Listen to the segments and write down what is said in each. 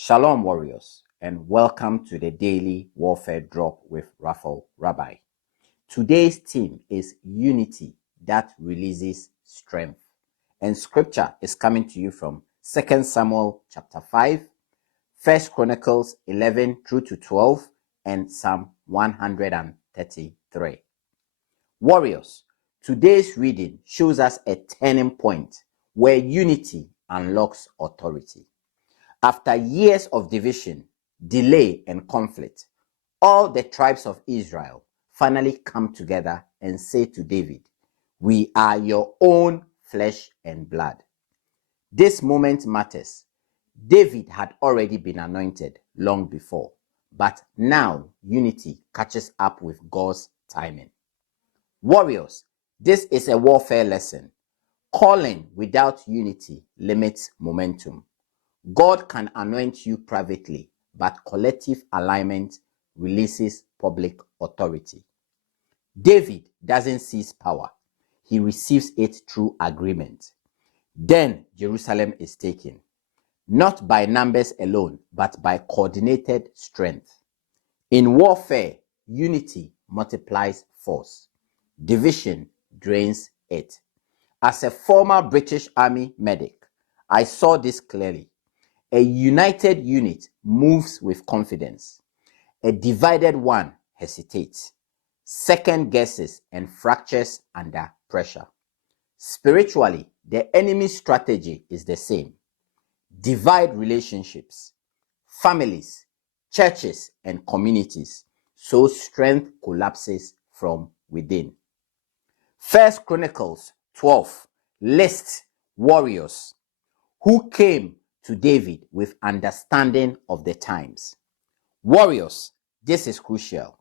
Shalom, warriors, and welcome to the Daily Warfare Drop with Raphael, Rabbi. Today's theme is unity that releases strength. And scripture is coming to you from 2 Samuel chapter 5, 1 Chronicles 11 through to 12, and Psalm 133. Warriors, today's reading shows us a turning point where unity unlocks authority. After years of division, delay, and conflict, all the tribes of Israel finally come together and say to David, "We are your own flesh and blood." This moment matters. David had already been anointed long before, but now unity catches up with God's timing. Warriors, this is a warfare lesson. Calling without unity limits momentum. God can anoint you privately, but collective alignment releases public authority. David doesn't seize power. He receives it through agreement. Then Jerusalem is taken, not by numbers alone, but by coordinated strength. In warfare, unity multiplies force. Division drains it. As a former British Army medic, I saw this clearly. A united unit moves with confidence. A divided one hesitates, second guesses, and fractures under pressure. Spiritually, the enemy's strategy is the same. Divide relationships, families, churches, and communities, so strength collapses from within. 1 Chronicles 12 lists warriors who came to David with understanding of the times. Warriors, this is crucial.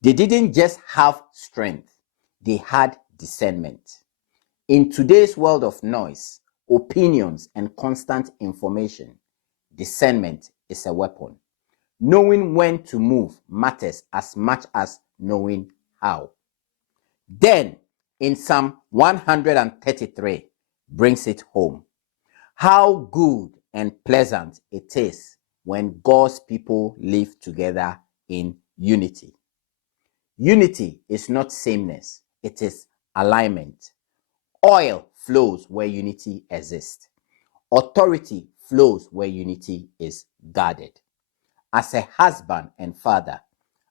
They didn't just have strength, they had discernment. In today's world of noise, opinions, and constant information, discernment is a weapon. Knowing when to move matters as much as knowing how. Then, in Psalm 133, brings it home. How good and pleasant it is when God's people live together in unity. Unity is not sameness, it is alignment. Oil flows where unity exists. Authority flows where unity is guarded. As a husband and father,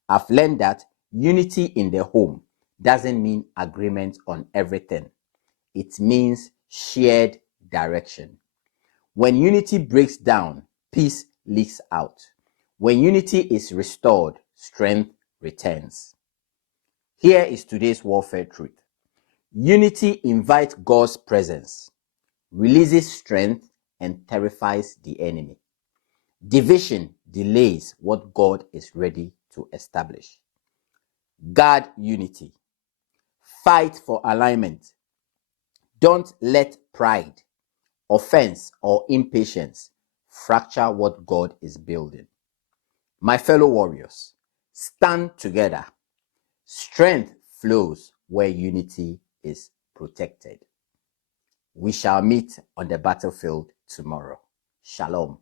I've learned that unity in the home doesn't mean agreement on everything. It means shared direction. When unity breaks down, peace leaks out. When unity is restored, strength returns. Here is today's warfare truth. Unity invites God's presence, releases strength, and terrifies the enemy. Division delays what God is ready to establish. Guard unity. Fight for alignment. Don't let pride, offense, or impatience fracture what God is building. My fellow warriors, stand together. Strength flows where unity is protected. We shall meet on the battlefield tomorrow. Shalom.